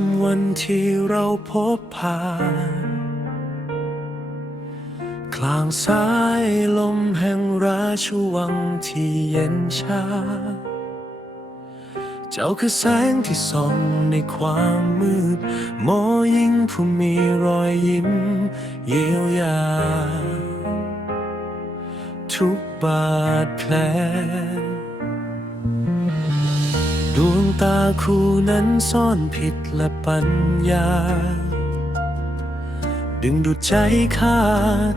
ำวันที่เราพบผ่าน กลางสายลมแห่งราชวังที่เย็นชา เจ้าคือแสงที่ส่องในความมืดหมอยิ่งผู้มีรอยยิ้ม เยียวยา ทุกบาดแผล ดวงตาคู่นั้นซ่อนผิดและปัญญา ดึงดูดใจข้า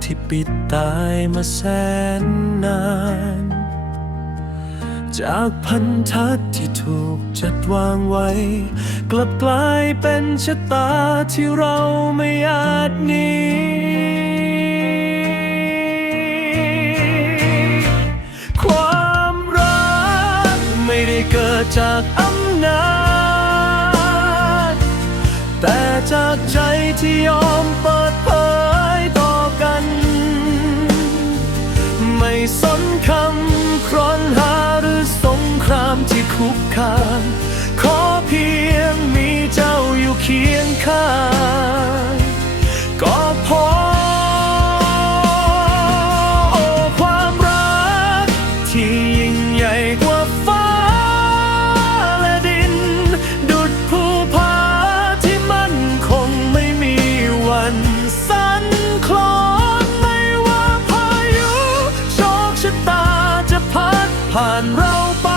ที่ปิดตายมาแสนนาน จากพันทัดที่ถูกจัดวางไว้ กลับกลายเป็นชะตาที่เราไม่อาจหนี จากอำนาจ แต่จากใจที่ยอมเปิดเผยต่อกัน ไม่สนคำครอนหาหรือสงครามที่คุกคาม ขอเพียงมีเจ้าอยู่เคียงข้าง ผ่านเราไป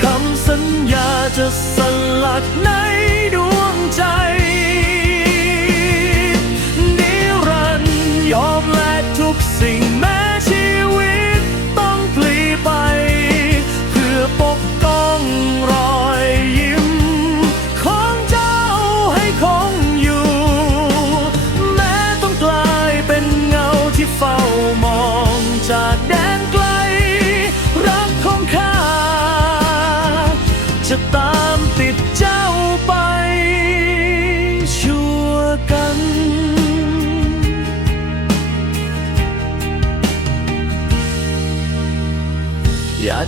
คำสัญญาจะสลักในดวงใจนิรันยอมแลกทุกสิ่ง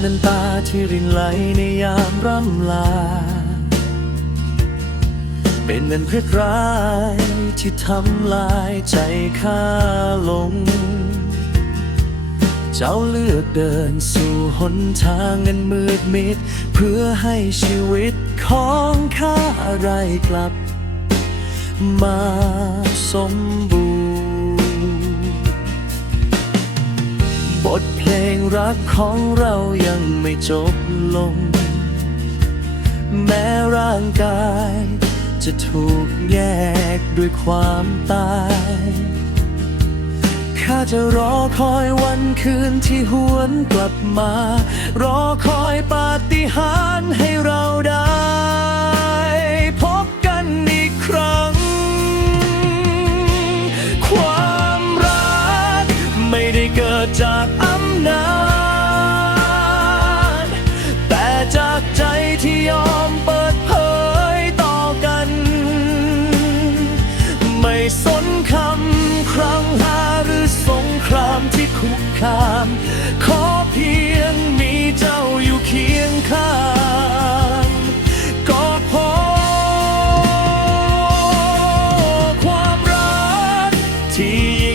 น้ำตาที่รินไหลในยามร่ำลา เป็นเหมือนเพชรร้ายที่ทำลายใจข้าลง เจ้าเลือกเดินสู่หนทางเงินมืดมิด เพื่อให้ชีวิตของข้าไรกลับ มาสมบูรณ์ บทเพลงรักของเรายังไม่จบลง แม้ร่างกาย จะถูกแยกด้วยความตาย ข้าจะรอคอยวันคืนที่หวนกลับมา รอคอยปาฏิหาริย์ให้เราได้ ข้าม ขอเพียงมีเจ้าอยู่เคียงข้างก็พอ ความรักที่